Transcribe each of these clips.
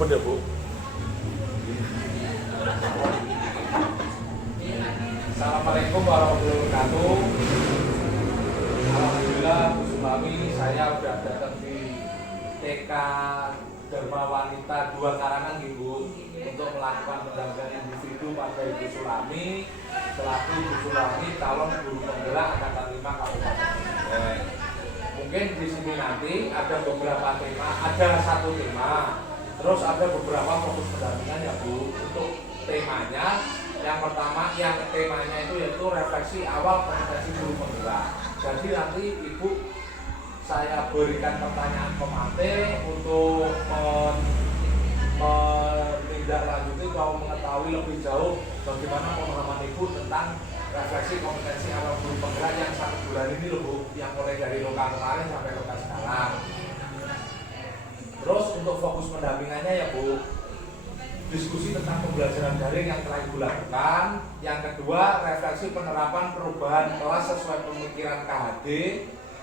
Bener Bu. Assalamualaikum warahmatullahi wabarakatuh. Alhamdulillah Bu Sulami, saya sudah datang di TK Dharma Wanita 2 Karangan Ibu untuk melakukan pendampingan individu pada Ibu Sulami selaku Ibu Sulami calon guru penggerak angkatan 5 Kabupaten. Mungkin di sini nanti ada beberapa tema, ada 1 tema, terus ada beberapa fokus pendampingan ya Bu. Untuk temanya, yang pertama, yang temanya itu yaitu refleksi awal kompetensi guru penggerak. Jadi nanti Ibu saya berikan pertanyaan pemate untuk menindaklanjuti atau mengetahui lebih jauh bagaimana pemahaman Ibu tentang refleksi kompetensi awal guru penggerak yang 1 bulan ini loh Bu, yang mulai dari loka kemarin sampai loka sekarang. Terus untuk fokus pendampingannya ya Bu, diskusi tentang pembelajaran daring yang telah Ibu lakukan. Yang kedua, refleksi penerapan perubahan kelas sesuai pemikiran KHD.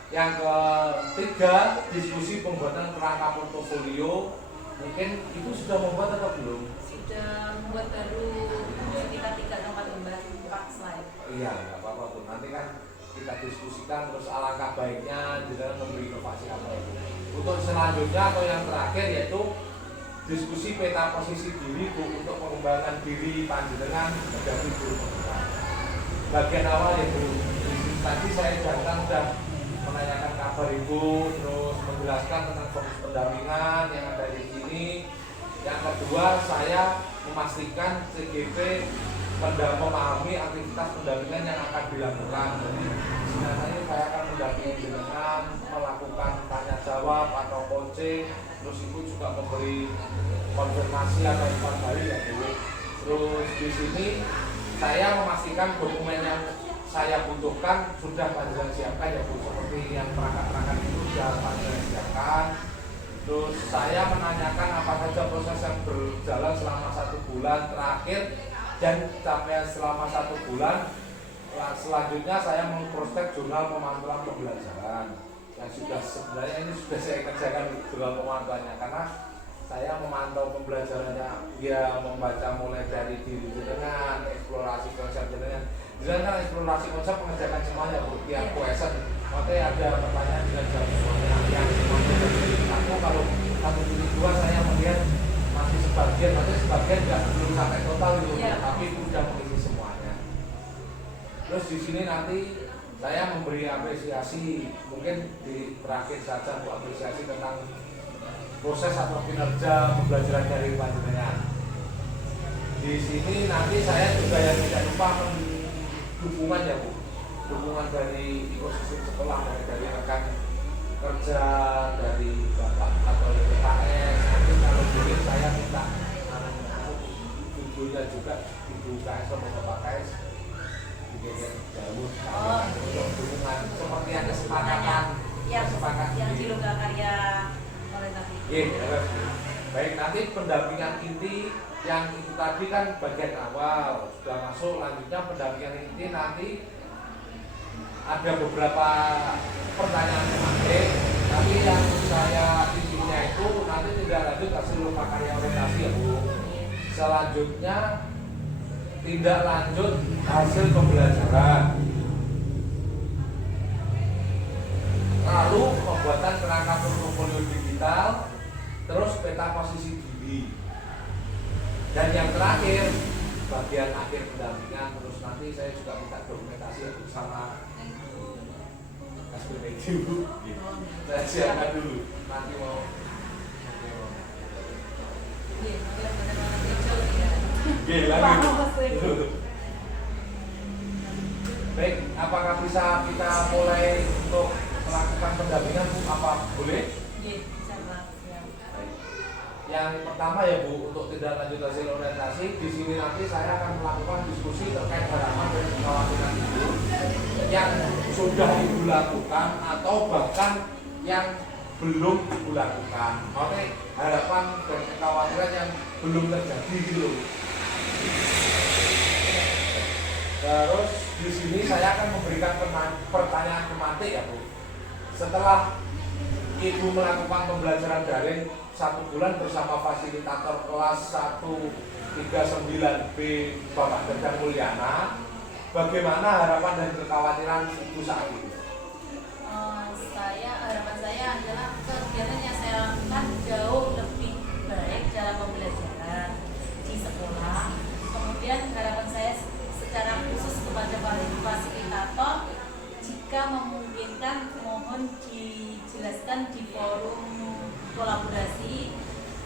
Yang ketiga, diskusi pembuatan kerangka portofolio. Mungkin Ibu sudah membuat atau belum? Sudah membuat baru sekitar 3 atau 4 slide. Iya, nggak apa-apa Bu. Nanti kan kita diskusikan terus alangkah baiknya di dalam memberi inovasi apa itu. Untuk selanjutnya atau yang terakhir yaitu diskusi peta posisi diri Bu untuk pengembangan diri panjenengan menjadi guru penggerak. Bagian awal ya Bu, tadi saya datang sudah menanyakan kabar Ibu, terus menjelaskan tentang fokus pendampingan yang ada di sini. Yang kedua, saya memastikan CGP memahami aktivitas pendampingan yang akan dilakukan. Jadi sebenarnya saya akan mendampingi dengan melakukan tanya jawab atau coaching, terus Ibu juga memberi konfirmasi atau info balik ya Bu. Terus di sini saya memastikan dokumen yang saya butuhkan sudah panjenengan siapkan ya Bu, seperti yang perangkat-perangkat itu sudah panjenengan siapkan. Terus saya menanyakan apa saja proses yang berjalan selama 1 bulan terakhir dan capaian selama 1 bulan. Selanjutnya saya mengprospek jurnal pemantauan pembelajaran yang sudah sebenarnya ini sudah saya kerjakan jurnal pemantauannya, karena saya memantau pembelajarannya, dia membaca mulai dari diri dengan eksplorasi konsep dengan kan eksplorasi konsep mengerjakan semuanya Bu, tiap question makanya ada pertanyaan dengan jawab semuanya. Yang aku kalau 1/2 saya melihat masih sebagian nggak belum sampai total gitu ya, tapi sudah mengisi semuanya. Terus di sini nanti saya memberi apresiasi, mungkin di terakhir saja Bu, apresiasi tentang proses atau kinerja pembelajaran dari panjenengan. Di sini nanti saya juga yang tidak lupa dukungan ya Bu, dukungan dari ekosistem sekolah, dari rekan kerja, dari Bapak atau dari PKS. Nanti kalau boleh saya minta judulnya juga Ibu KS atau Bapak KS dibikin jauh untuk dukungan seperti yang kesepakatan yang di loka karya oleh tadi. Baik, nanti pendampingan inti yang itu tadi kan bagian awal sudah masuk. Lanjutnya pendampingan inti nanti ada beberapa pertanyaan tematik, tapi yang saya intinya itu nanti tidak lanjut hasil loka karya orientasi ya Bu. Selanjutnya tindak lanjut hasil pembelajaran, lalu pembuatan kerangka portofolio digital, terus peta posisi diri, dan yang terakhir bagian akhir pendampingan. Terus nanti saya juga minta dokumentasi bersama SPPD Bu. Saya siapkan dulu nanti mau. Baik, apakah bisa kita mulai untuk melakukan pendampingan Bu? Apa boleh? Yang pertama ya Bu, untuk tindak lanjut hasil orientasi, di sini nanti saya akan melakukan diskusi terkait harapan dan kekhawatiran Ibu yang sudah Ibu lakukan atau bahkan yang belum Ibu lakukan. Oke, harapan dan kekhawatiran yang belum terjadi gitu. Terus di sini saya akan memberikan pertanyaan tematik ya Bu. Setelah Ibu melakukan pembelajaran daring 1 bulan bersama fasilitator kelas 139B Bapak Dedang Mulyana. Bagaimana harapan dan kekhawatiran Ibu saat ini? Harapan saya adalah kegiatan yang saya lakukan jauh lebih baik dalam pembelajaran di sekolah. Kemudian harapan saya secara khusus kepada para fasilitator, jika memungkinkan mohon dijelaskan di forum kolaborasi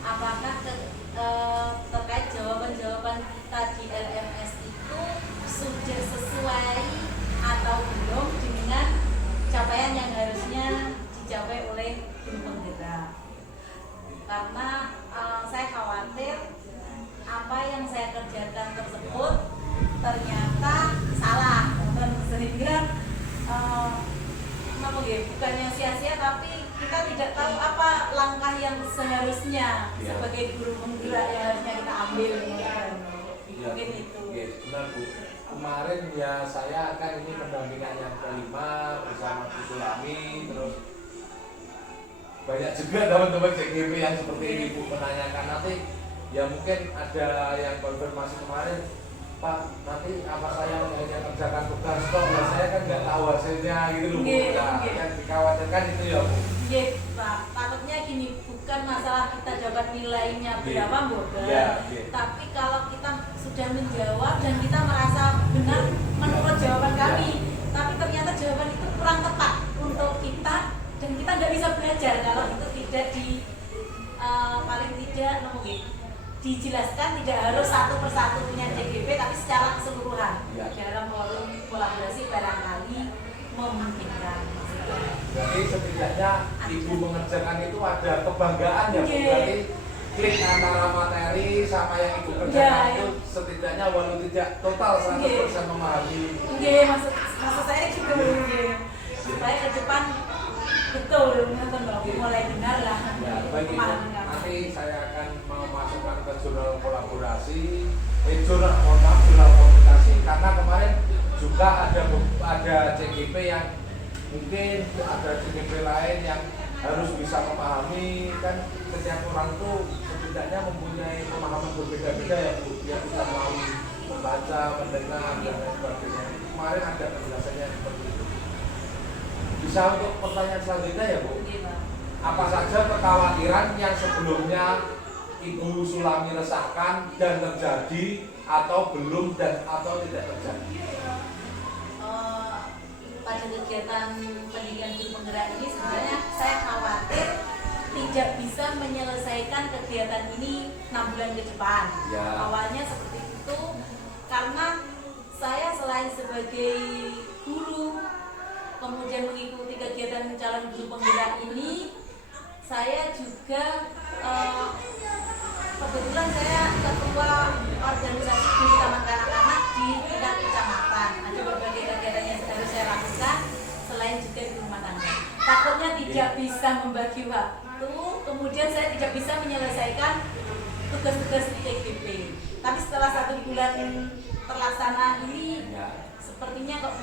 apakah terkait jawaban-jawaban kita di LMS itu sudah sesuai atau belum dengan capaian yang harusnya dicapai oleh tim penggerak. Karena saya khawatir apa yang saya kerjakan tersebut ternyata salah, dan sehingga bukannya sia-sia, tapi kita tidak tahu apa langkah yang seharusnya sebagai guru penggerak yang harusnya kita ambil. Mungkin itu. Benar Bu. Kemarin ya saya akan ini pendampingan yang kelima bersama Bu Sulami, terus banyak juga teman-teman CGP yang seperti ini Bu menanyakan. Nanti ya mungkin ada yang konfirmasi kemarin, Pak, nanti apa saya hanya kerjakan tugas kok, ya saya kan nggak tahu hasilnya gitu loh Bu. Nah, yang dikhawatirkan itu ya Bu. Iya Pak, takutnya gini, bukan masalah kita dapat nilainya berapa bodoh, tapi kalau kita sudah menjawab dan kita merasa benar menurut jawaban kami, tapi ternyata jawaban itu kurang tepat untuk kita dan kita nggak bisa belajar kalau itu tidak paling tidak dijelaskan, tidak harus satu persatu punya CGP, tapi secara keseluruhan dalam forum kolaborasi barangkali memungkinkan. Jadi setidaknya Ibu mengerjakan itu ada kebanggaan ya Bu. Berarti klik antara materi sama yang Ibu kerjakan itu setidaknya walau tidak total 100% memahami. Iya, maksud saya juga supaya ke depan betul mulai benar lah. Ya, baik Ibu. Nanti saya akan memasukkan ke jurnal kolaborasi, jurnal komunikasi, karena kemarin juga ada CGP yang mungkin ada CGP lain yang harus bisa memahami, kan setiap orang tuh setidaknya mempunyai pemahaman berbeda-beda ya Bu, yang bisa melalui membaca, mendengar dan lain sebagainya. Kemarin ada penjelasannya seperti itu. Bisa untuk pertanyaan selanjutnya ya Bu? Apa saja kekhawatiran yang sebelumnya Ibu Sulami resahkan dan terjadi atau belum dan atau tidak terjadi? Pada kegiatan pendidikan guru penggerak ini sebenarnya saya khawatir tidak bisa menyelesaikan kegiatan ini 6 bulan ke depan. Awalnya seperti itu karena saya selain sebagai guru kemudian mengikuti kegiatan calon guru penggerak ini, saya juga kebetulan saya ketua organisasi guru taman kanak-kanak di tingkat kecamatan. Ada berbagai kegiatan yang harus saya lakukan selain juga di rumah tangga. Takutnya tidak bisa membagi waktu, kemudian saya tidak bisa menyelesaikan tugas-tugas di TGP. Tapi setelah 1 bulan terlaksana ini, sepertinya kok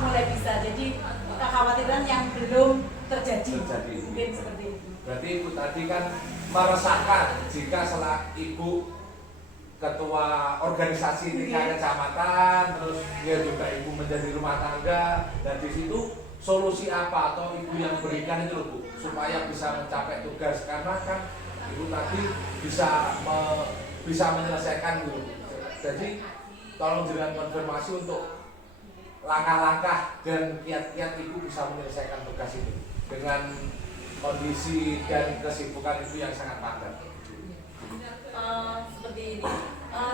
mulai bisa. Jadi kekhawatiran yang belum terjadi. Mungkin seperti itu. Berarti Ibu tadi kan meresahkan jika Ibu ketua organisasi tingkat kecamatan, terus dia juga Ibu menjadi rumah tangga, dan di situ solusi apa atau Ibu yang berikan itu loh Bu, supaya bisa mencapai tugas, karena kan Ibu tadi bisa menyelesaikan gitu. Jadi tolong jangan konfirmasi untuk langkah-langkah dan kiat-kiat Ibu bisa menyelesaikan tugas itu dengan kondisi dan kesibukan Ibu yang sangat padat. Seperti ini,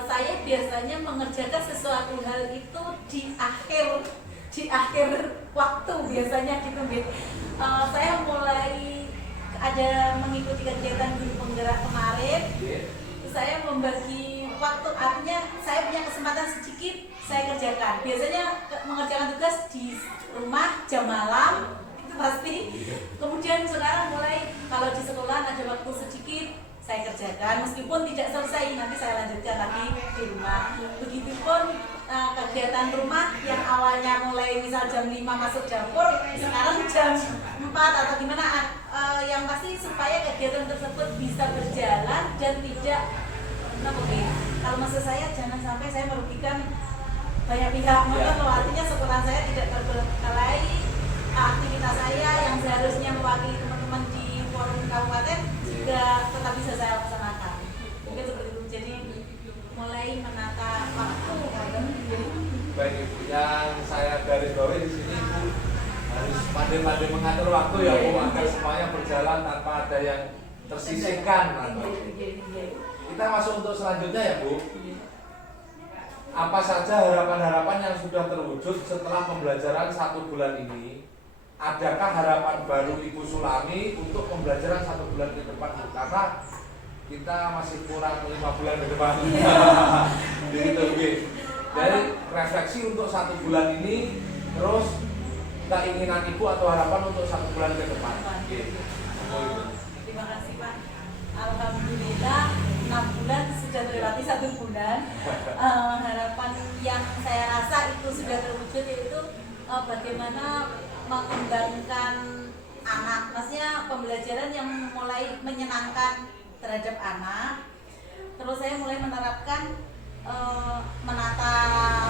saya biasanya mengerjakan sesuatu hal itu di akhir waktu biasanya gitu. Saya mulai ada mengikuti kegiatan guru penggerak kemarin. Saya membagi waktu, artinya saya punya kesempatan sedikit saya kerjakan. Biasanya mengerjakan tugas di rumah jam malam itu pasti. Kemudian sekarang mulai kalau di sekolah ada waktu sedikit saya kerjakan, meskipun tidak selesai nanti saya lanjutkan lagi di rumah. Begitupun kegiatan rumah yang awalnya mulai misal jam 5 masuk dapur, sekarang jam 4 atau gimana yang pasti supaya kegiatan tersebut bisa berjalan dan tidak kalau maksud saya jangan sampai saya merugikan banyak pihak. Artinya sekolah saya tidak terbengkalai, aktivitas saya yang seharusnya mewakili teman-teman di forum kabupaten juga tetap bisa saya laksanakan. Mungkin seperti itu. Jadi mulai menata waktu. Baik Ibu, yang saya garis bawahi di sini Ibu harus pandai-pandai mengatur waktu ya Bu, agar semuanya berjalan tanpa ada yang tersisihkan. Kita masuk untuk selanjutnya ya Bu. Apa saja harapan-harapan yang sudah terwujud setelah pembelajaran 1 bulan ini? Adakah harapan baru Ibu Sulami untuk pembelajaran 1 bulan ke depan Bu? Karena kita masih kurang 5 bulan ke depan. Jadi refleksi untuk 1 bulan ini, terus keinginan Ibu atau harapan untuk 1 bulan ke depan. Terima kasih Pak. Alhamdulillah 6 bulan sudah terlewati 1 bulan. Harapan yang saya rasa itu sudah terwujud yaitu bagaimana mengembangkan anak, maksudnya pembelajaran yang mulai menyenangkan terhadap anak. Terus saya mulai menerapkan menata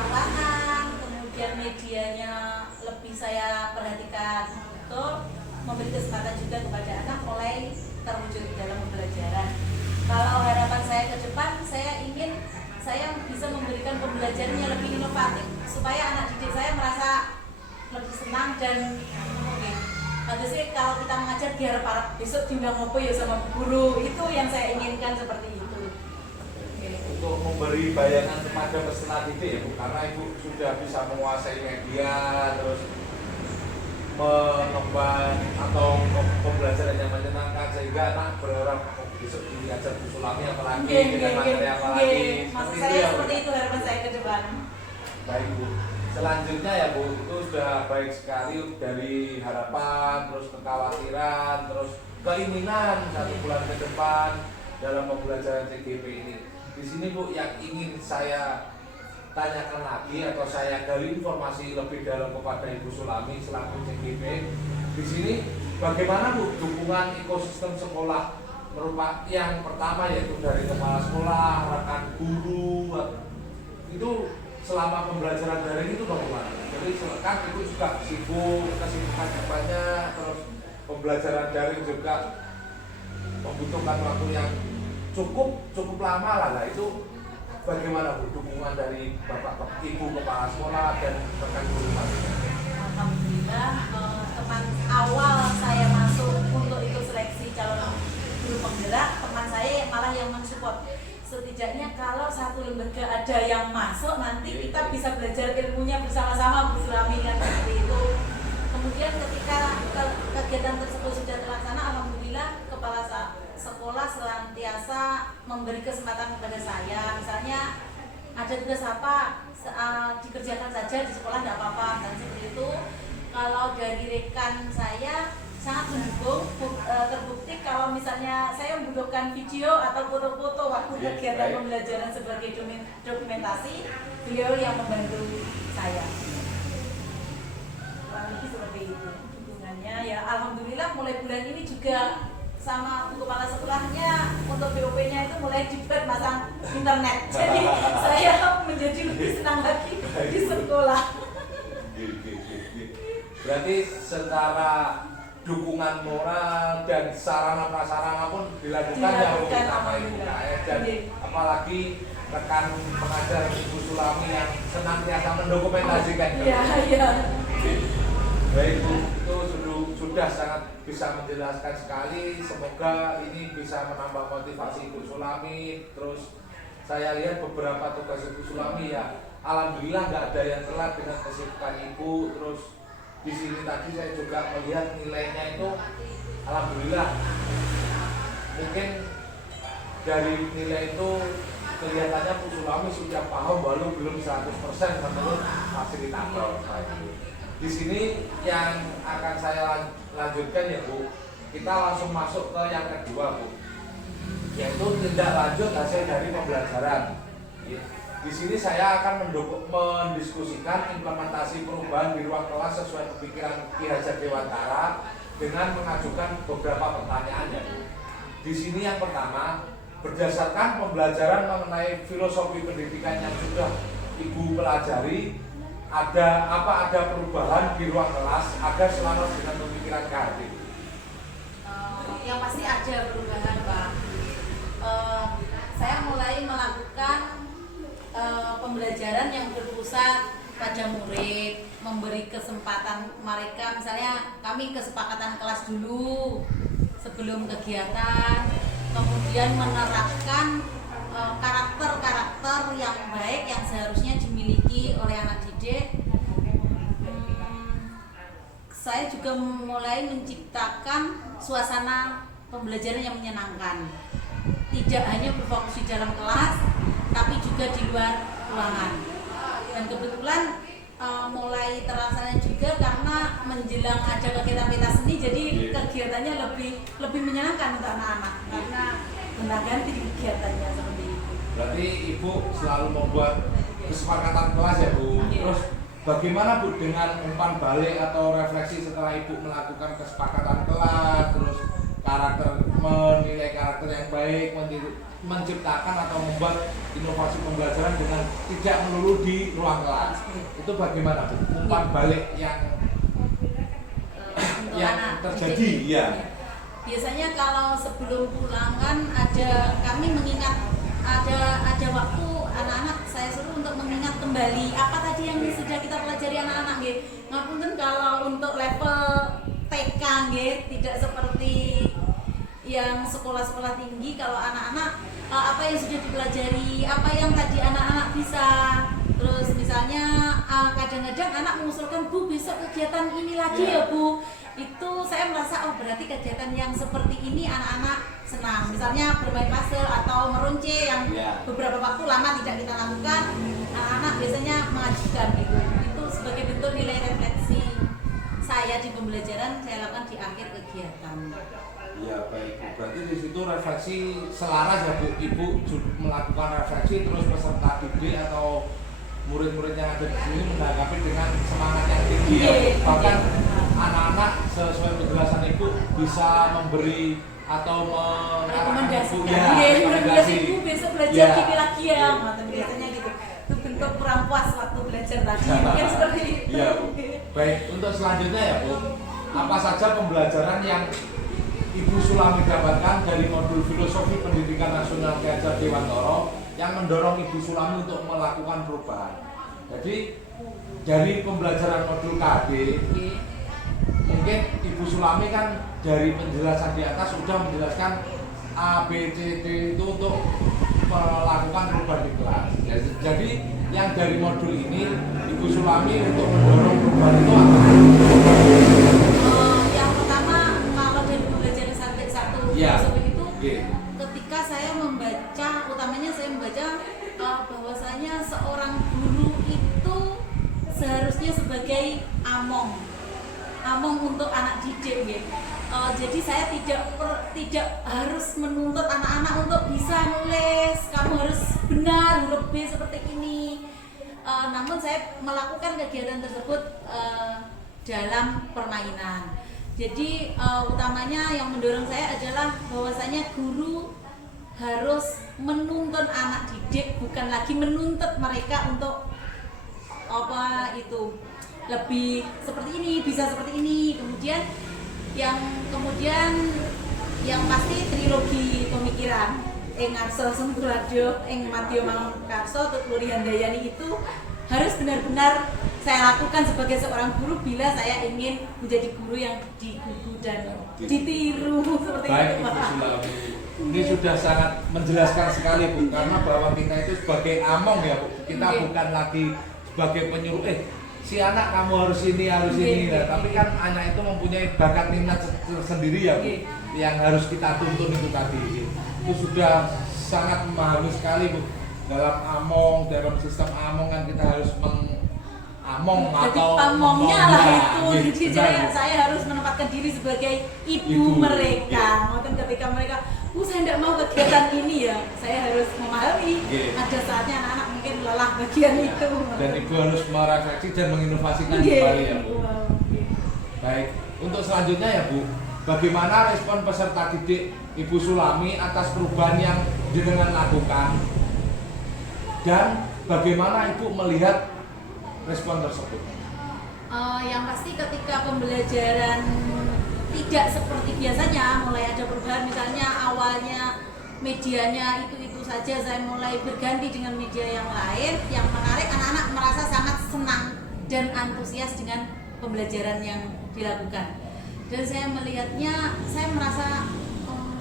ruangan, kemudian medianya lebih saya perhatikan betul, memberi kesempatan juga kepada anak mulai terwujud dalam pembelajaran. Kalau harapan saya ke depan, saya ingin saya bisa memberikan pembelajaran yang lebih inovatif supaya anak didik saya merasa lebih senang dan harusnya kalau kita mengajar biar para besok diundang ngopo ya sama guru, itu yang saya inginkan seperti itu. Untuk memberi bayangan kepada peserta didik ya Bu, karena Ibu sudah bisa menguasai media, terus mengemban atau pembelajaran yang menyenangkan sehingga anak berharap besok diajar Bu Sulami apalagi dengan materi apa lagi. Maksud saya seperti itu harapan saya ke depan. Baik Bu. Selanjutnya ya Bu, itu sudah baik sekali dari harapan, terus kekhawatiran, terus keinginan 1 bulan ke depan dalam pembelajaran CGP ini. Di sini Bu, yang ingin saya tanyakan lagi atau saya gali informasi lebih dalam kepada Ibu Sulami selaku CGP. Di sini bagaimana Bu dukungan ekosistem sekolah merupakan yang pertama yaitu dari kepala sekolah, rekan guru itu selama pembelajaran daring itu bagaimana? Jadi kan Ibu juga sibuk, kesibukannya banyak, terus pembelajaran daring juga membutuhkan waktu yang cukup lama lah itu. Bagaimana Bu dukungan dari Bapak Ibu kepala sekolah dan rekan guru masing-masing? Alhamdulillah teman awal saya masuk untuk ikut seleksi calon guru penggerak, teman saya malah yang mensupport. Setidaknya kalau satu lembaga ada yang masuk, nanti kita bisa belajar ilmunya bersama-sama Bu Sulami kan seperti itu. Kemudian ketika kegiatan tersebut sudah terlaksana, alhamdulillah kepala sekolah senantiasa memberi kesempatan kepada saya. Misalnya ada tugas apa dikerjakan saja di sekolah tidak apa-apa dan seperti itu. Kalau dari rekan saya sangat mendukung, terbukti kalau misalnya saya membutuhkan video atau foto-foto waktu kegiatan pembelajaran sebagai dokumentasi, beliau yang membantu saya. Kurang lebih seperti itu dukungannya ya. Alhamdulillah mulai bulan ini juga sama kepala sekolahnya untuk BOP-nya itu mulai dibuat masang internet. Jadi saya menjadi lebih senang lagi di sekolah. Berarti secara dukungan moral dan sarana prasarana pun dilakukan ya sama Ibu KS dan apalagi rekan pengajar Ibu Sulami yang senantiasa mendokumentasikan. Iya. Baik Bu, itu sudah sangat bisa menjelaskan sekali. Semoga ini bisa menambah motivasi Ibu Sulami. Terus saya lihat beberapa tugas Ibu Sulami ya, alhamdulillah nggak ada yang telat dengan kesibukan Ibu. Terus di sini tadi saya juga melihat nilainya itu alhamdulillah. Mungkin dari nilai itu kelihatannya Bu Sulami sudah paham walau belum 100% menurut fasilitator. Di sini yang akan saya lanjutkan ya Bu, kita langsung masuk ke yang kedua Bu, yaitu tindak lanjut hasil dari pembelajaran. Di sini saya akan mendiskusikan implementasi perubahan di ruang kelas sesuai pemikiran Ki Hajar Dewantara dengan mengajukan beberapa pertanyaan ya. Di sini yang pertama, berdasarkan pembelajaran mengenai filosofi pendidikan yang sudah Ibu pelajari, ada perubahan di ruang kelas agar selaras dengan pemikiran KHD? Yang pasti ada perubahan, Pak. Saya mulai melakukan pembelajaran yang berpusat pada murid, memberi kesempatan mereka, misalnya kami kesepakatan kelas dulu sebelum kegiatan, kemudian menerapkan karakter-karakter yang baik yang seharusnya dimiliki oleh anak didik. Saya juga mulai menciptakan suasana pembelajaran yang menyenangkan, tidak hanya berfokus di dalam kelas, tapi juga di luar ruangan. Dan kebetulan mulai terlaksana juga karena menjelang ada kegiatan pentas seni, jadi kegiatannya lebih menyenangkan untuk anak-anak karena gonta-ganti kegiatannya seperti itu. Berarti Ibu selalu membuat kesepakatan kelas ya Bu. Terus bagaimana Bu dengan umpan balik atau refleksi setelah Ibu melakukan kesepakatan kelas, terus menilai karakter yang baik, menciptakan atau membuat inovasi pembelajaran dengan tidak melulu di ruang kelas. Itu bagaimana Bu? Umpan balik yang terjadi ya. Biasanya kalau sebelum pulangan kami mengingat ada waktu anak-anak saya suruh untuk mengingat kembali apa tadi yang sudah kita pelajari anak-anak nggih. Ngapunten kalau untuk level TK nggih tidak seperti yang sekolah-sekolah tinggi. Kalau anak-anak apa yang sudah dipelajari, apa yang tadi anak-anak bisa. Terus misalnya kadang-kadang anak mengusulkan, Bu besok kegiatan ini lagi ya Bu. Itu saya merasa berarti kegiatan yang seperti ini anak-anak senang. Misalnya bermain puzzle atau merunce yang beberapa waktu lama tidak kita lakukan, anak-anak biasanya mengajukan gitu. Itu sebagai bentuk nilai refleksi saya di pembelajaran saya lakukan di akhir kegiatan. Ya baik, berarti di situ refleksi selaras ya Bu. Ibu melakukan refleksi terus peserta didik atau murid-murid yang ada di sini menanggapi dengan semangat yang tinggi ya. Bahkan anak-anak sesuai penjelasan Ibu bisa memberi atau rekomendasi Ibu besok belajar gini lagi ya. Biasanya gitu. Itu bentuk kurang puas waktu belajar lagi. Mungkin seperti itu. Ya, Bu. Baik, untuk selanjutnya ya Bu, apa saja pembelajaran yang Ibu Sulami dapatkan dari modul filosofi pendidikan nasional Ki Hajar Dewantara yang mendorong Ibu Sulami untuk melakukan perubahan? Jadi dari pembelajaran modul KD, mungkin Ibu Sulami kan dari penjelasan di atas sudah menjelaskan A, B, C, D itu untuk melakukan perubahan di kelas. Jadi yang dari modul ini Ibu Sulami untuk mendorong perubahan itu apa? Yang pertama kalau dari pembelajaran sampai satu filosofi itu, ketika saya membaca, utamanya saya membaca bahwasanya seorang guru itu seharusnya sebagai among untuk anak didik gitu. Jadi saya tidak harus menuntut anak-anak untuk bisa nulis, kamu harus benar huruf B seperti ini. Namun saya melakukan kegiatan tersebut dalam permainan. Jadi utamanya yang mendorong saya adalah bahwasanya guru harus menuntun anak didik, bukan lagi menuntut mereka untuk lebih seperti ini, bisa seperti ini. Kemudian yang pasti trilogi pemikiran Ngarso Sumberado, Madya Mangkarso, Tuturi Handayani itu harus benar-benar saya lakukan sebagai seorang guru bila saya ingin menjadi guru yang digugu dan ditiru seperti baik, itu. Ibu Sulami. Ini sudah sangat menjelaskan sekali Bu, karena bahwa kita itu sebagai among ya Bu, kita bukan lagi sebagai penyuruh si anak kamu harus ini nah, tapi kan anak itu mempunyai bakat minat sendiri ya Bu, yang harus kita tuntun itu tadi. Itu sudah sangat memahami sekali Bu. Dalam sistem among kan kita harus mengamong atau pamongnya lah itu. Jadi saya harus menempatkan diri sebagai ibu mereka. Mungkin ketika mereka saya tidak mau kegiatan ini ya, saya harus memahami ada saatnya anak-anak mungkin lelah bagian itu. Dan Ibu harus merefleksi dan menginovasikan kembali ya Bu. Baik, Untuk selanjutnya ya Bu, bagaimana respon peserta didik Ibu Sulami atas perubahan yang jenengan lakukan dan bagaimana Ibu melihat respon tersebut? Yang pasti ketika pembelajaran tidak seperti biasanya, mulai ada perubahan, misalnya awalnya medianya itu saja, saya mulai berganti dengan media yang lain yang menarik, anak-anak merasa sangat senang dan antusias dengan pembelajaran yang dilakukan. Dan saya melihatnya, saya merasa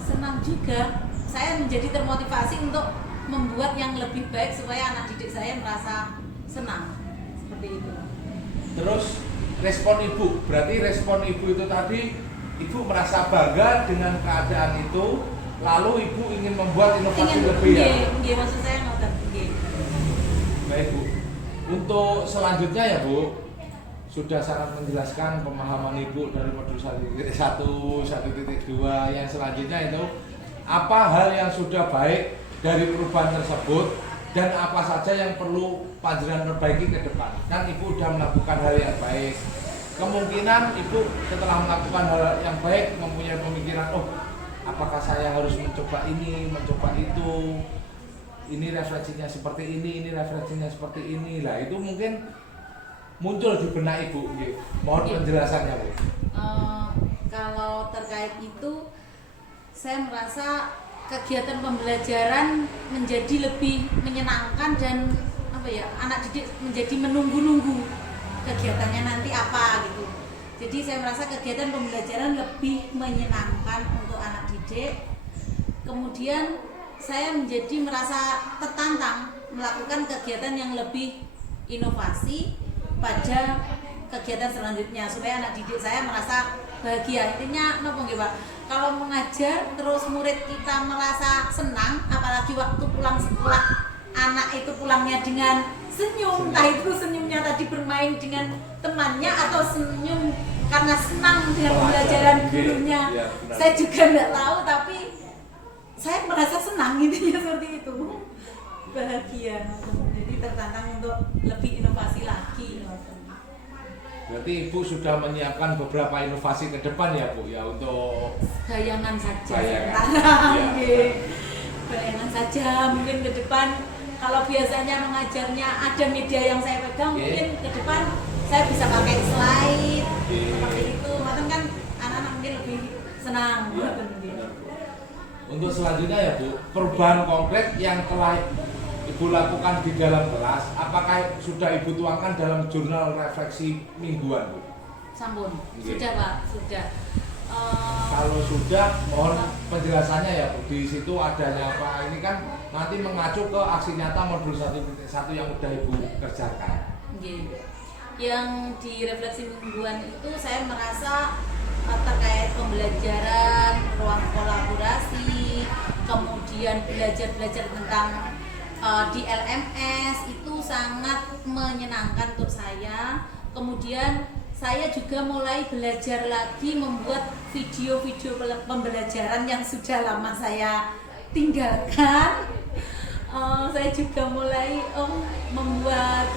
senang juga, saya menjadi termotivasi untuk membuat yang lebih baik supaya anak didik saya merasa senang, seperti itu. Terus respon Ibu, berarti respon Ibu itu tadi Ibu merasa bangga dengan keadaan itu, lalu Ibu ingin membuat inovasi lebih ya? Iya, maksud saya ngoten. Baik Bu, untuk selanjutnya ya Bu, sudah sangat menjelaskan pemahaman Ibu dari modul 1.1, 1.2. Yang selanjutnya itu apa hal yang sudah baik dari perubahan tersebut dan apa saja yang perlu panjenengan perbaiki ke depan. Kan Ibu sudah melakukan hal yang baik. Kemungkinan Ibu setelah melakukan hal yang baik mempunyai pemikiran, oh apakah saya harus mencoba ini, mencoba itu, ini referensinya seperti ini referensinya seperti ini. Lah itu mungkin muncul di benak Ibu. Mohon penjelasannya Bu. Kalau terkait itu, saya merasa kegiatan pembelajaran menjadi lebih menyenangkan dan anak didik menjadi menunggu-nunggu kegiatannya nanti apa gitu. Jadi saya merasa kegiatan pembelajaran lebih menyenangkan untuk anak didik. Kemudian saya menjadi merasa tertantang melakukan kegiatan yang lebih inovasi pada kegiatan selanjutnya supaya anak didik saya merasa bahagia. Intinya nopo nggih Pak? Kalau mengajar terus murid kita merasa senang, apalagi waktu pulang sekolah anak itu pulangnya dengan senyum, entah itu senyumnya tadi bermain dengan temannya atau senyum karena senang dengan pembelajaran gurunya. Ya, saya juga nggak tahu, tapi saya merasa senang intinya seperti itu, bahagia. Jadi tertantang untuk lebih inovasi lagi. Berarti Ibu sudah menyiapkan beberapa inovasi ke depan ya Bu ya, untuk bayangan saja sementara. Bayangan saja, mungkin ke depan kalau biasanya mengajarnya ada media yang saya pegang, mungkin ke depan saya bisa pakai slide seperti itu. Makanya kan anak-anak mungkin lebih senang. Untuk selanjutnya ya Bu, perubahan konkret yang telah Ibu lakukan di dalam kelas, apakah sudah Ibu tuangkan dalam jurnal refleksi mingguan Bu? Sampun, sudah Pak, sudah. Kalau sudah, mohon penjelasannya ya Bu. Di situ adanya apa? Ini kan nanti mengacu ke aksi nyata modul 1.1 yang sudah Ibu kerjakan. Yang di refleksi mingguan itu saya merasa terkait pembelajaran, ruang kolaborasi, kemudian belajar tentang di LMS itu sangat menyenangkan untuk saya. Kemudian saya juga mulai belajar lagi membuat video-video pembelajaran yang sudah lama saya tinggalkan. Saya juga mulai membuat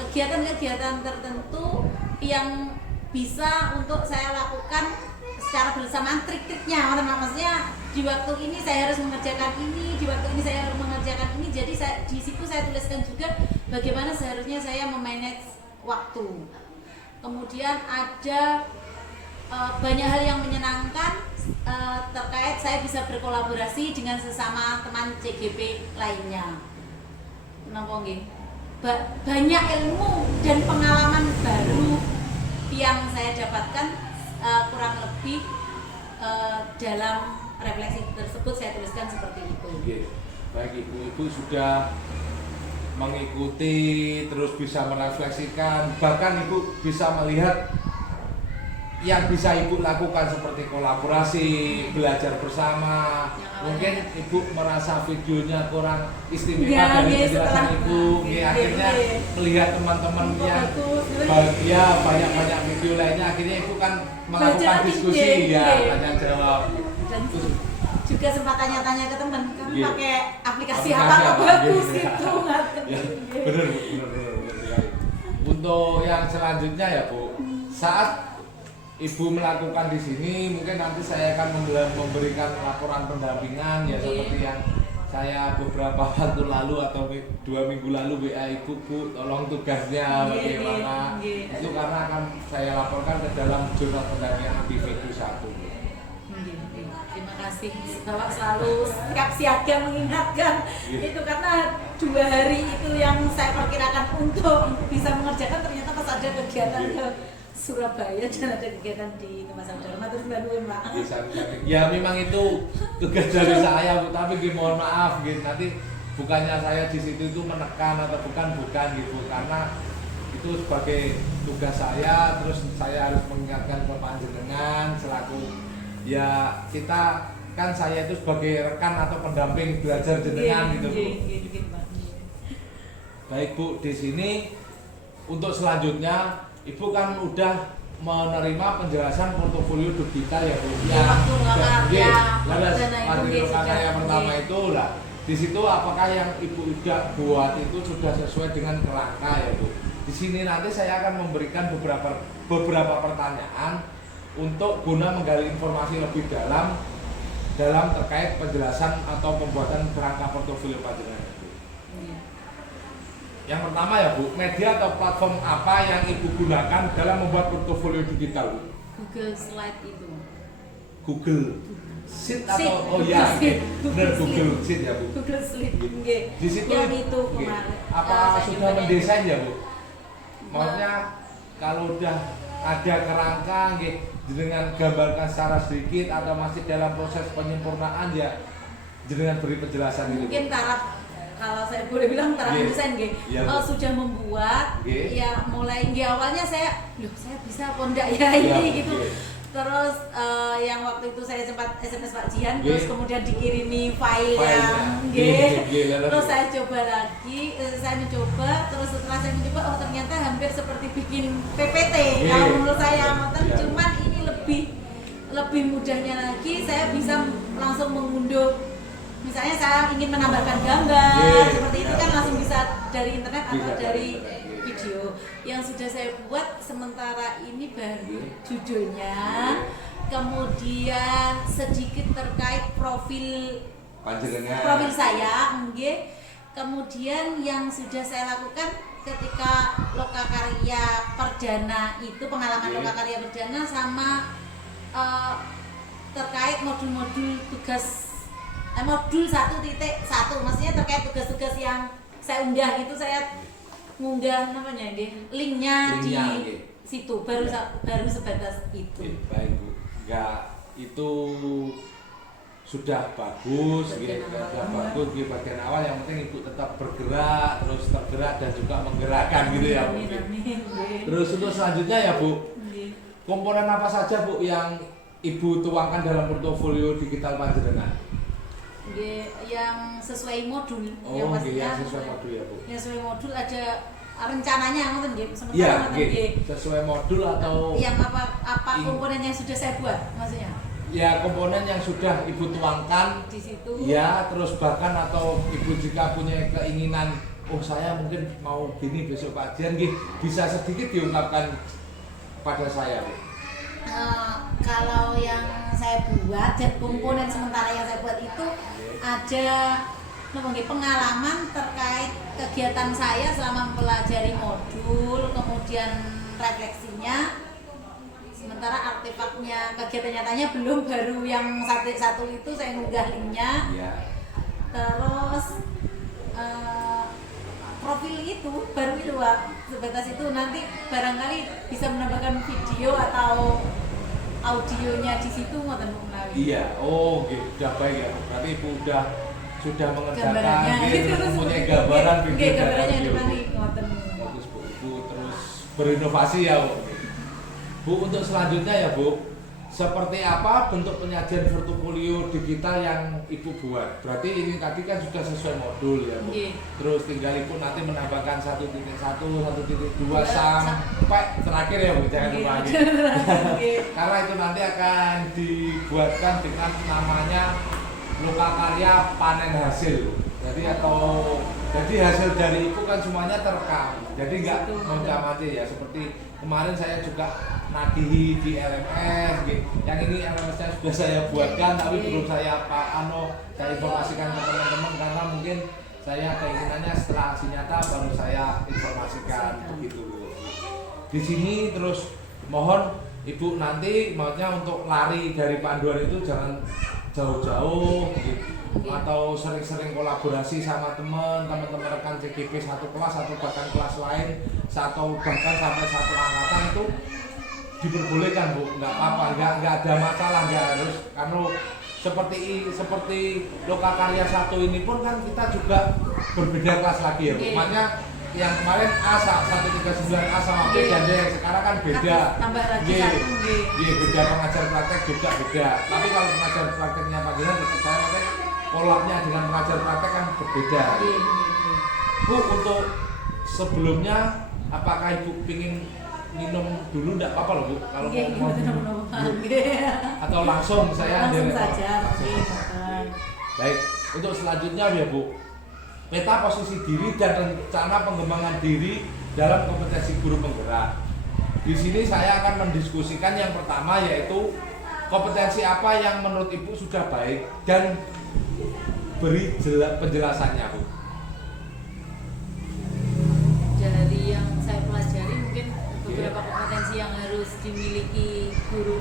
kegiatan-kegiatan tertentu yang bisa untuk saya lakukan secara bersamaan, trik-triknya, maksudnya di waktu ini saya harus mengerjakan ini, di waktu ini saya harus mengerjakan ini. Jadi di situ saya tuliskan juga bagaimana seharusnya saya memanage waktu. Kemudian ada banyak hal yang menyenangkan terkait saya bisa berkolaborasi dengan sesama teman CGP lainnya. Napa nggih? Banyak ilmu dan pengalaman baru yang saya dapatkan kurang lebih dalam refleksi tersebut saya tuliskan seperti itu. Oke. Baik Ibu sudah mengikuti, terus bisa merefleksikan, bahkan Ibu bisa melihat yang bisa Ibu lakukan seperti kolaborasi, belajar bersama. Mungkin Ibu merasa videonya kurang istimewa dari penjelasan Ibu. Akhirnya melihat teman-teman yang bahagia, banyak video lainnya, akhirnya Ibu kan melakukan diskusi, tanya jawab. Dan juga sempat tanya-tanya ke teman, kamu pakai aplikasi apa bagus itu. Bener. Untuk yang selanjutnya ya Bu, Saat Ibu melakukan di sini, mungkin nanti saya akan memberikan laporan pendampingan ya seperti yang saya beberapa waktu lalu atau 2 minggu lalu WA Ibu, Bu, tolong tugasnya bagaimana. Itu karena akan saya laporkan ke dalam jurnal pendampingan individu 1. Terima kasih, Bapak selalu siap siaga mengingatkan itu, karena 2 hari itu yang saya perkirakan untuk bisa mengerjakan, ternyata pas ada kegiatan ke Surabaya dan ada kegiatan di Rumah Saudara. Terus bantuin Pak. Ya memang itu tugas dari saya, Bu, tapi mohon maaf gitu. Nanti bukannya saya di situ itu menekan atau bukan gitu, karena itu sebagai tugas saya, terus saya harus mengingatkan ke panjenengan selaku ya kita kan, saya itu sebagai rekan atau pendamping belajar jenengan gitu, Bu. Baik, Bu, di sini untuk selanjutnya Ibu kan udah menerima penjelasan portofolio digital ya, Bu. Ya, waktu karya pertama itu lah. Di situ apakah yang Ibu udah buat itu sudah sesuai dengan kerangka ya, Bu? Di sini nanti saya akan memberikan beberapa pertanyaan untuk guna menggali informasi lebih dalam terkait penjelasan atau pembuatan kerangka portofolio panjenengan. Yang pertama ya, Bu, media atau platform apa yang Ibu gunakan dalam membuat portofolio digital, Bu? Google Slide itu. Google Sheet atau benar Google Sheet ya, Bu? Google Slide. Di situ yang itu kemarin. Apa sudah mendesain ya, Bu? Maksudnya kalau udah ada kerangka dengan gambarkan secara sedikit atau masih dalam proses penyempurnaan ya jenengan beri penjelasan itu. Mungkin kalau saya boleh bilang desain kalau sudah membuat ya mulai awalnya saya bisa apa enggak ya ini gitu. Terus yang waktu itu saya sempat SMS Pak Jian, terus kemudian dikirimi file yang terus saya coba lagi, saya mencoba, terus setelah saya mencoba ternyata hampir seperti bikin PPT kalau menurut saya, cuman ini lebih mudahnya lagi, saya bisa langsung mengunduh. Misalnya saya ingin menambahkan gambar seperti itu kan langsung bisa dari internet atau dari video. Yang sudah saya buat sementara ini baru judulnya, kemudian sedikit terkait profil saya, kemudian yang sudah saya lakukan ketika Lokakarya Perdana itu, pengalaman Lokakarya Perdana sama terkait modul-modul tugas modul 1.1, maksudnya terkait tugas-tugas yang saya unggah itu, saya ngunggah linknya di situ, baru sebatas itu. Baik, Bu. Enggak, itu sudah bagus, bagus di bagian awal. Yang penting Ibu tetap bergerak, terus tergerak dan juga menggerakkan gitu ya, Bu. Terus untuk selanjutnya ya, Bu, komponen apa saja, Bu, yang Ibu tuangkan dalam portofolio digital panjenengan? Yang sesuai modul. Yang sesuai modul ya, Bu. Yang sesuai modul ada rencananya sesuai modul atau yang apa komponen yang sudah saya buat maksudnya? Ya, komponen yang sudah Ibu tuangkan di situ. Ya, terus bahkan atau Ibu jika punya keinginan, saya mungkin mau gini besok kajian bisa sedikit diungkapkan pada saya, Bu. Kalau yang saya buat dan komponen sementara yang saya buat itu ada pengalaman terkait kegiatan saya selama mempelajari modul, kemudian refleksinya. Sementara artefaknya, kegiatan nyatanya belum, baru yang satu itu saya ngunggah linknya. Terus profil itu baru itu, Pak, sebatas itu. Nanti barangkali bisa menambahkan video atau audionya di situ, ngoten Bu menawi. Iya, udah baik ya. Berarti Ibu sudah mengerjakan mempunyai gambaran video dan audio. Bagus, Bu. Ibu terus berinovasi ya, Bu. Bu, untuk selanjutnya ya, Bu, seperti apa bentuk penyajian portofolio digital yang Ibu buat? Berarti ini tadi kan sudah sesuai modul ya, Bu. Terus tinggal Ibu nanti menambahkan 1.1, 1.2 sampai terakhir ya, Bu, jangan lupa. Karena itu nanti akan dibuatkan dengan namanya Lokakarya Panen Hasil. Jadi atau Jadi hasil dari itu kan semuanya terekam, jadi nggak mengamati ya. Seperti kemarin saya juga nagihi di LMS, gitu. Yang ini LMS-nya sudah saya buatkan, tapi belum saya saya informasikan ke teman-teman karena mungkin saya keinginannya setelah aksi nyata baru saya informasikan begitu. Di sini terus mohon Ibu nanti maksudnya untuk lari dari panduan itu jangan jauh-jauh gitu. Atau sering-sering kolaborasi sama teman-teman rekan CGP satu kelas atau bahkan kelas lain atau bahkan sampai satu angkatan itu diperbolehkan Bu, nggak apa-apa, nggak ada masalah, nggak harus karena seperti Lokakarya 1 ini pun kan kita juga berbeda kelas lagi ya, makanya yang kemarin A 139A sama B dan D sekarang kan beda. Tambah lagi satu. Iya, beda pengajar praktek juga beda. Tapi kalau pengajar prakteknya Pak Dinan tetap saya pakai kolabnya dengan pengajar praktek kan berbeda. Bu, untuk sebelumnya apakah Ibu pingin minum dulu enggak apa-apa loh Bu kalau mau minum. Atau langsung saya langsung saja. Baik, untuk selanjutnya ya Bu. Peta posisi diri dan rencana pengembangan diri dalam kompetensi guru penggerak. Di sini saya akan mendiskusikan yang pertama yaitu kompetensi apa yang menurut Ibu sudah baik dan beri penjelasannya Bu. Dari yang saya pelajari mungkin beberapa kompetensi yang harus dimiliki guru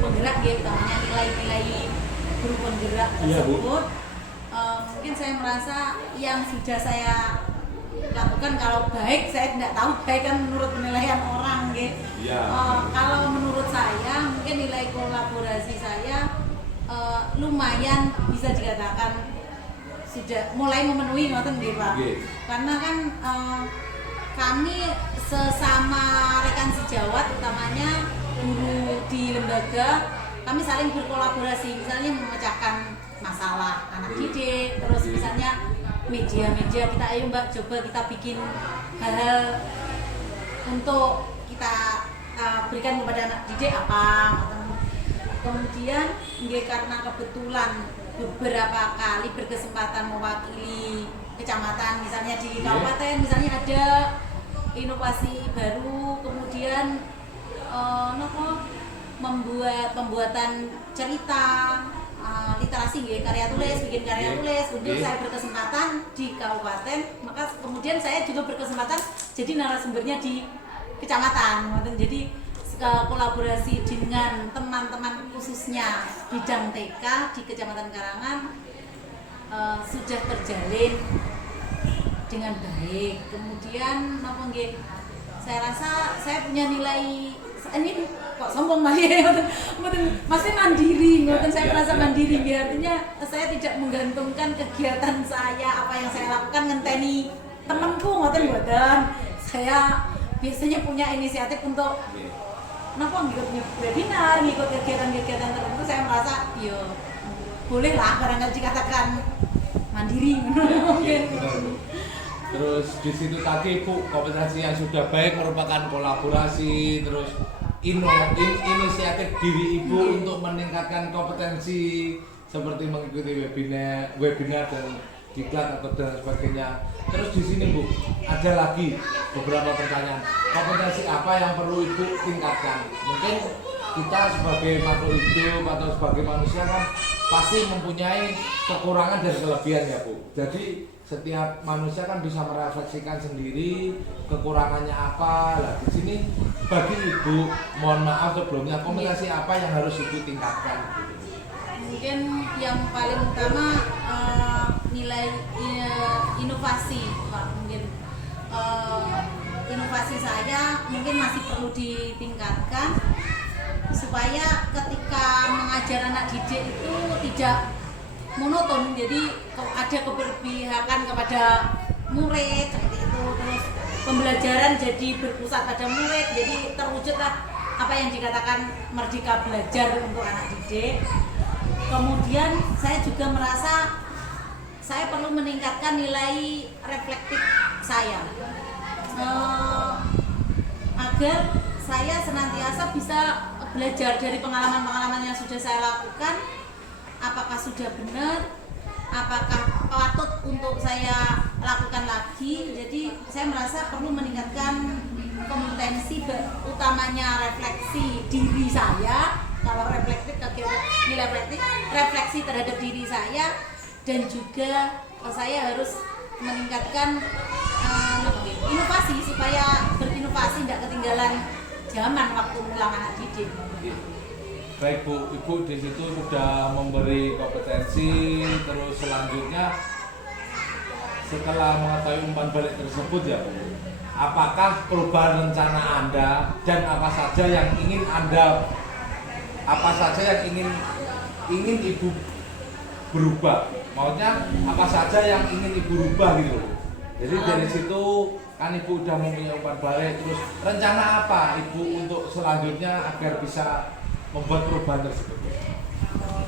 penggerak ya, utamanya nilai-nilai guru penggerak tersebut. Mungkin saya merasa yang sudah saya lakukan kalau baik, saya tidak tahu baik kan menurut penilaian orang gitu. Kalau menurut saya mungkin nilai kolaborasi saya lumayan bisa dikatakan sudah mulai memenuhi ngoten nggih Pak. Karena kan kami sesama rekan sejawat utamanya guru di lembaga kami saling berkolaborasi, misalnya memecahkan masalah anak didik, terus misalnya media-media kita ayo Mbak coba kita bikin hal-hal untuk kita berikan kepada anak didik apa. Kemudian karena kebetulan beberapa kali berkesempatan mewakili kecamatan misalnya di kabupaten misalnya ada inovasi baru, kemudian pembuatan cerita literasi karya tulis, bikin karya tulis untuk saya berkesempatan di kabupaten, maka kemudian saya juga berkesempatan jadi narasumbernya di kecamatan. Jadi kolaborasi dengan teman-teman khususnya bidang TK di Kecamatan Karangan sudah terjalin dengan baik. Kemudian saya rasa saya punya nilai ini kok sombong masih mandiri, saya merasa mandiri ya, artinya saya tidak menggantungkan kegiatan saya apa yang saya lakukan ngenteni temanku ngoten. Saya biasanya punya inisiatif untuk ngikut webinar, ngikut kegiatan-kegiatan tertentu. Saya merasa ya boleh lah barangkali dikatakan mandiri mungkin. Terus di situ tadi Bu, kompetensi yang sudah baik merupakan kolaborasi, terus inisiatif diri Ibu untuk meningkatkan kompetensi seperti mengikuti webinar dan diklat atau dan sebagainya. Terus di sini Bu, ada lagi beberapa pertanyaan. Kompetensi apa yang perlu Ibu tingkatkan? Mungkin kita sebagai makhluk hidup atau sebagai manusia kan pasti mempunyai kekurangan dan kelebihan ya Bu. Jadi setiap manusia kan bisa merefleksikan sendiri kekurangannya apa. Lah di sini bagi Ibu, mohon maaf sebelumnya, kompetensi apa yang harus Ibu tingkatkan? Mungkin yang paling utama nilai inovasi Pak. Mungkin inovasi saya mungkin masih perlu ditingkatkan supaya ketika mengajar anak didik itu tidak monoton, jadi ada keberpihakan kepada murid seperti itu, terus pembelajaran jadi berpusat pada murid, jadi terwujudlah apa yang dikatakan merdeka belajar untuk anak didik. Kemudian saya juga merasa saya perlu meningkatkan nilai reflektif saya agar saya senantiasa bisa belajar dari pengalaman-pengalaman yang sudah saya lakukan, apakah sudah benar, apakah patut untuk saya lakukan saya merasa perlu meningkatkan kompetensi utamanya refleksi diri saya. Kalau reflektif ini refleksi terhadap diri saya, dan juga saya harus meningkatkan inovasi supaya berinovasi, tidak ketinggalan zaman waktu ngulang anak didik. Baik Bu, Ibu di situ sudah memberi kompetensi, terus selanjutnya setelah mengetahui umpan balik tersebut ya Bu, apakah perubahan rencana Anda dan apa saja yang ingin Ibu berubah? Maksudnya apa saja yang ingin Ibu rubah gitu loh. Jadi dari situ kan Ibu udah mempunyai umpan balik, terus rencana apa Ibu untuk selanjutnya agar bisa membuat perubahan tersebut?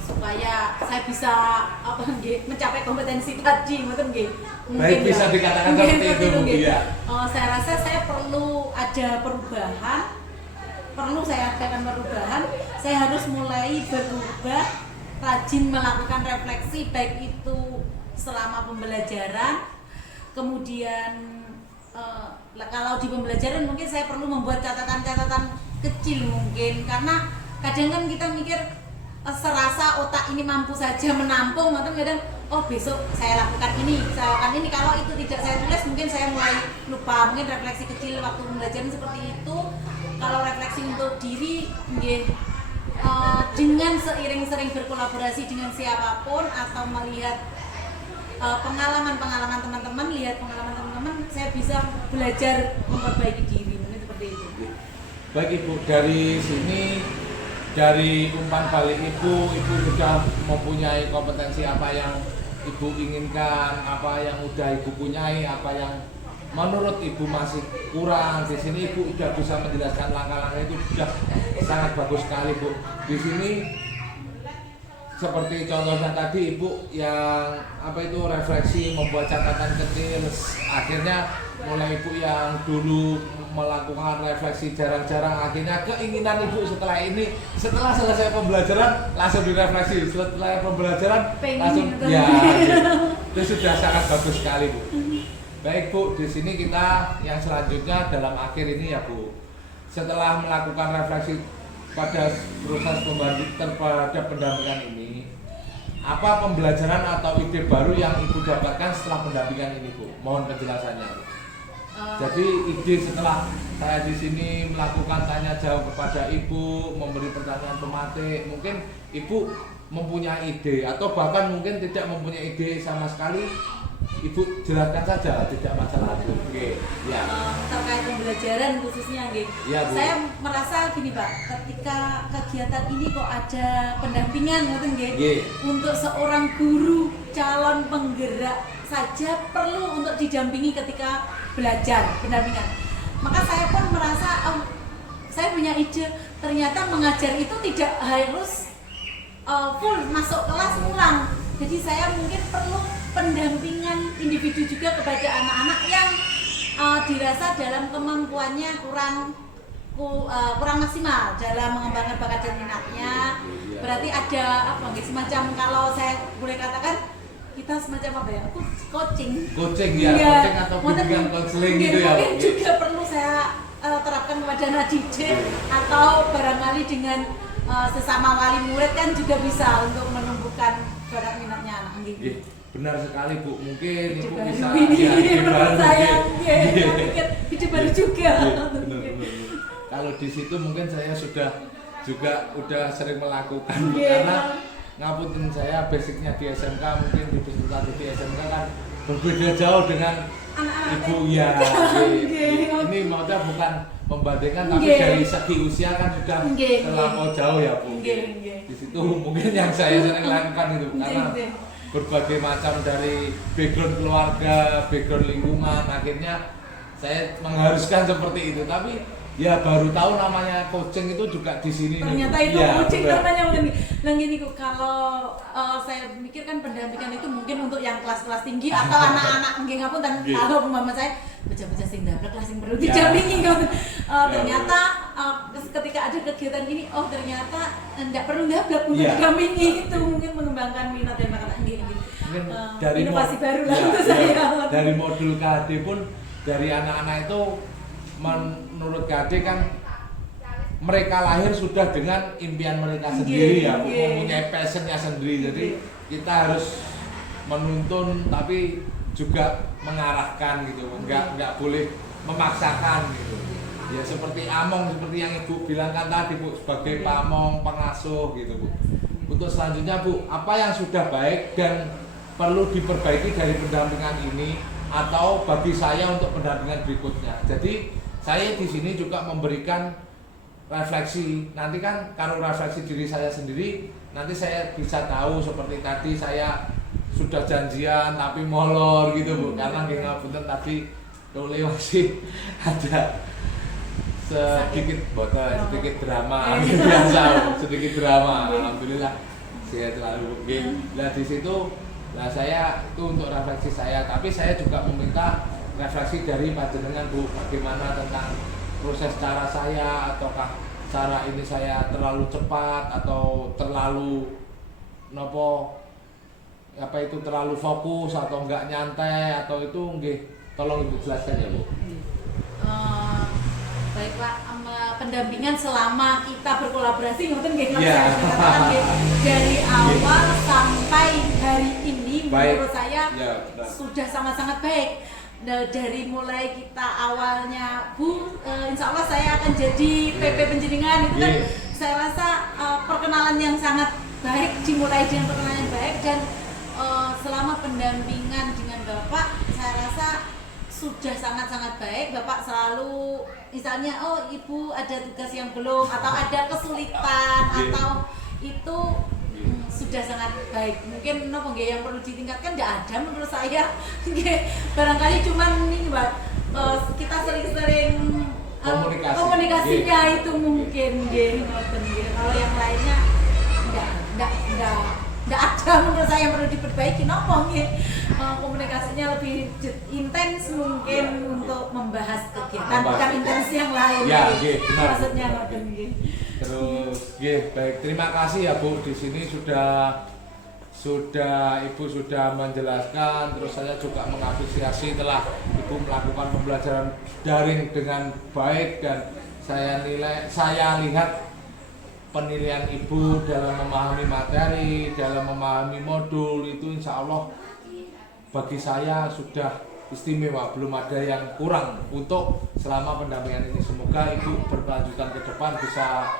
Supaya saya bisa mencapai kompetensi tadi, mungkin baik bisa dikatakan seperti itu Bu ya. Saya rasa saya perlu ada perubahan, saya harus mulai berubah, rajin melakukan refleksi, baik itu selama pembelajaran, kemudian kalau di pembelajaran mungkin saya perlu membuat catatan-catatan kecil mungkin, karena kadang kan kita mikir serasa otak ini mampu saja menampung, kadang besok saya lakukan ini, kalau itu tidak saya tulis mungkin saya mulai lupa. Mungkin refleksi kecil waktu pembelajaran seperti itu. Kalau refleksi untuk diri dengan sering berkolaborasi dengan siapapun atau melihat pengalaman teman-teman, saya bisa belajar memperbaiki diri, mungkin seperti itu. Baik Ibu, dari sini, dari umpan balik Ibu sudah mempunyai kompetensi apa yang Ibu inginkan, apa yang udah Ibu punyai, apa yang menurut Ibu masih kurang. Di sini Ibu sudah bisa menjelaskan langkah-langkah itu sudah sangat bagus sekali Bu. Di sini seperti contohnya tadi Ibu yang refleksi, membuat catatan kecil, akhirnya mulai Ibu yang dulu melakukan refleksi jarang-jarang, akhirnya keinginan Ibu setelah selesai pembelajaran langsung direfleksi, setelah pembelajaran langsung itu sudah sangat bagus sekali Bu. Baik Bu, di sini kita yang selanjutnya dalam akhir ini ya Bu, setelah melakukan refleksi pada proses terhadap pendampingan ini, apa pembelajaran atau ide baru yang Ibu dapatkan setelah pendampingan ini Bu? Mohon penjelasannya Bu. Jadi ide setelah saya di sini melakukan tanya jawab kepada Ibu, memberi pertanyaan tematik, mungkin Ibu mempunyai ide atau bahkan mungkin tidak mempunyai ide sama sekali, Ibu jelaskan saja, tidak masalah Bu. Ya. Terkait pembelajaran khususnya, ya, Bu. Saya merasa gini Pak, ketika kegiatan ini kok ada pendampingan, untuk seorang guru calon penggerak saja perlu untuk didampingi ketika belajar pendampingan. Maka saya pun merasa saya punya ide, ternyata mengajar itu tidak harus full masuk kelas ulang. Jadi saya mungkin perlu pendampingan individu juga kepada anak-anak yang dirasa dalam kemampuannya kurang maksimal dalam mengembangkan bakat dan minatnya. Berarti ada semacam, kalau saya boleh katakan, kita semacam coaching atau bimbingan konseling gitu ya. Mungkin juga perlu saya terapkan kepada anak didik atau barangkali dengan sesama wali murid kan juga bisa untuk menumbuhkan bakat minatnya anak. Benar sekali Bu, mungkin Ibu bisa ide baru juga. Benar. Kalau di situ mungkin saya udah sering melakukan karena ngapunten saya basicnya di SMK, mungkin di presentasi di SMK kan berbeda jauh dengan Ibu ya. Ini maksudnya bukan membandingkan, tapi dari segi usia kan sudah terlampau jauh ya Bu. Di situ mungkin yang saya sering lakukan itu karena berbagai macam dari background keluarga, background lingkungan, akhirnya saya mengharuskan seperti itu. Tapi ya baru tahu namanya coaching itu juga di sini. Ternyata itu coaching namanya. Gini kalau saya mikir kan pendampingan itu mungkin untuk yang kelas-kelas tinggi atau anak-anak kalau umpama saya bocah-bocah sing dablek kelas yang perlu didampingi ternyata ketika ada kegiatan ini ternyata tidak perlu dablek untuk didampingi. Itu mungkin mengembangkan minat dan bakat mungkin dari inovasi baru lah untuk saya. Dari modul KHD pun dari anak-anak itu menurut Kade kan mereka lahir sudah dengan impian mereka sendiri ya, mempunyai passionnya sendiri. Jadi kita harus menuntun tapi juga mengarahkan gitu, nggak boleh memaksakan gitu. Ya seperti Among, seperti yang Ibu bilangkan tadi Bu, sebagai pamong, pengasuh gitu Bu. Untuk selanjutnya Bu, apa yang sudah baik dan perlu diperbaiki dari pendampingan ini atau bagi saya untuk pendampingan berikutnya. Jadi saya di sini juga memberikan refleksi. Nanti kan kalau refleksi diri saya sendiri, nanti saya bisa tahu seperti tadi saya sudah janjian tapi molor gitu Bu, karena nggih ngapunten tadi Tole masih ada sedikit drama biasa, sedikit drama. Alhamdulillah sehat selalu. Nah di situ, nah saya itu untuk refleksi saya, tapi saya juga meminta refleksi dari panjenengan Bu, bagaimana tentang proses cara saya, ataukah cara ini saya terlalu cepat atau terlalu terlalu fokus atau enggak nyantai atau itu nggih, tolong Ibu jelaskan ya Bu. Baik Pak, pendampingan selama kita berkolaborasi ngoten nggih Yeah. dari awal sampai hari ini Baik. menurut saya Ya, sudah sangat-sangat baik. Dari mulai kita awalnya Bu, insya Allah saya akan jadi PP Penjaringan itu kan saya rasa perkenalan yang sangat baik, dimulai dengan perkenalan yang baik, dan selama pendampingan dengan Bapak saya rasa sudah sangat-sangat baik. Bapak selalu misalnya, oh Ibu ada tugas yang belum atau ada kesulitan atau itu sudah sangat baik. Mungkin yang perlu ditingkatkan tidak ada menurut saya. Barangkali cuman ini Mbak, kita sering-sering komunikasinya itu mungkin kalau yang lainnya enggak ada menurut saya yang perlu diperbaiki. Komunikasinya lebih intens mungkin untuk membahas kegiatan, bukan intens yang lain. Ya, maksudnya Terus, baik, terima kasih ya Bu, di sini sudah Ibu sudah menjelaskan, terus saya juga mengapresiasi telah Ibu melakukan pembelajaran daring dengan baik, dan saya lihat penilaian Ibu dalam memahami materi, dalam memahami modul itu insya Allah bagi saya sudah istimewa, belum ada yang kurang untuk selama pendampingan ini. Semoga Ibu berkelanjutan ke depan bisa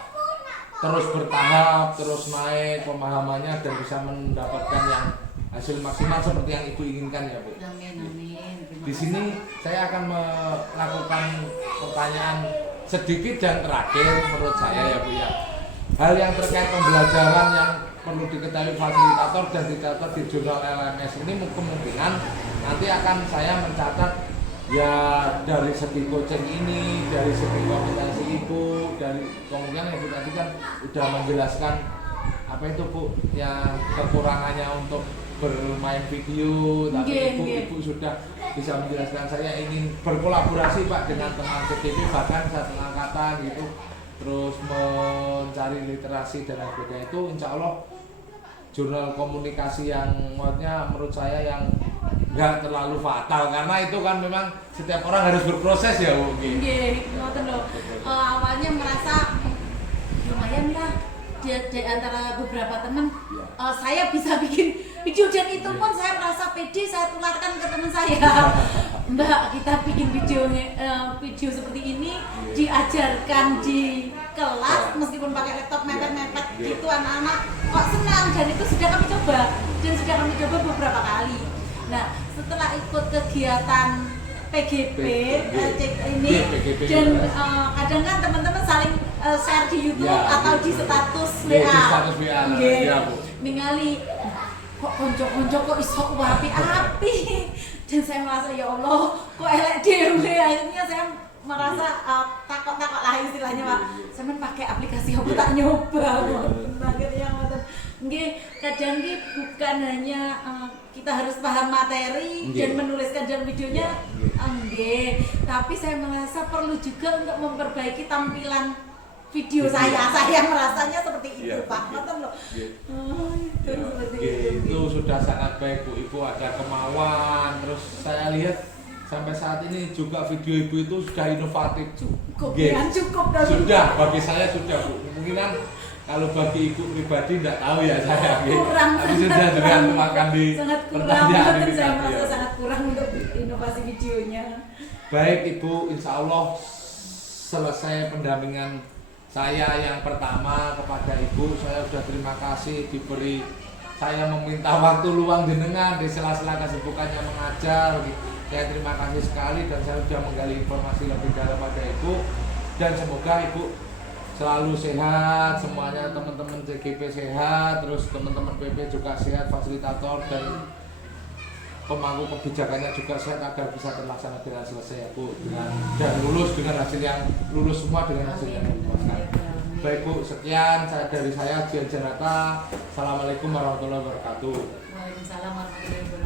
terus bertahap, terus naik pemahamannya dan bisa mendapatkan yang hasil maksimal seperti yang Ibu inginkan ya Bu. Amin. Di sini saya akan melakukan pertanyaan sedikit dan terakhir menurut saya ya Bu ya. Hal yang terkait pembelajaran yang perlu diketahui fasilitator dan dicatat di jurnal LMS ini kemungkinan nanti akan saya mencatat ya dari segi coaching ini, dari segi kompetensi Ibu, dari kemungkinan Ibu tadi kan udah menjelaskan apa itu Bu yang kekurangannya untuk bermain video, tapi Ibu sudah bisa menjelaskan. Saya ingin berkolaborasi Pak dengan teman CDP, bahkan satu angkatan gitu, terus mencari literasi dan lain sebagainya. Itu insya Allah jurnal komunikasi yang menurut saya yang nggak terlalu fatal, karena itu kan memang setiap orang harus berproses ya Bu. Awalnya merasa lumayan lah di antara beberapa teman, saya bisa bikin video, dan itu pun saya merasa pede, saya tularkan ke teman saya. Mbak, kita bikin video seperti ini, diajarkan di kelas meskipun pakai laptop mepet-mepet gitu, anak-anak kok senang, dan itu sudah kami coba beberapa kali. Nah, setelah ikut kegiatan PGP ini, dan kadang kan teman-teman saling share di YouTube atau di status WA. Ningali kok konco-konco kok iso api-api, dan saya merasa ya Allah kok elek dhewe. Akhirnya saya merasa takut-takut lah istilahnya Pak. Saya pakai aplikasi apa tak nyoba. Akhirnya kadang bukan hanya kita harus paham materi dan menuliskan dalam videonya, tapi saya merasa perlu juga untuk memperbaiki tampilan video saya merasanya seperti itu Pak. Itu sudah sangat baik Bu. Ibu ada kemauan, terus saya lihat sampai saat ini juga video ibu itu sudah inovatif. Cukup Yes. ya, cukup dah. Sudah, bagi saya sudah Bu. Kemungkinan kalau bagi ibu pribadi tidak tahu ya saya. Kurang, Tapi sudah dengan makan di sangat kurang. pertanyaan Betul, ini saya tadi merasa ya. sangat kurang untuk inovasi videonya. Baik Ibu, insya Allah selesai pendampingan saya yang pertama kepada Ibu. Saya sudah terima kasih diberi, saya meminta waktu luang jenengan di sela-sela kesibukannya mengajar. Saya terima kasih sekali dan saya sudah menggali informasi lebih dalam pada Ibu. Dan semoga Ibu selalu sehat, semuanya teman-teman CGP sehat, terus teman-teman PP juga sehat, fasilitator dan pemangku kebijakannya juga sehat agar bisa terlaksana dengan selesai ya Bu, dan lulus dengan hasil yang lulus semua dengan hasil yang memuaskan. Baik Bu, sekian dari saya Jian Janata. Assalamualaikum warahmatullahi wabarakatuh. Waalaikumsalam warahmatullahi wabarakatuh.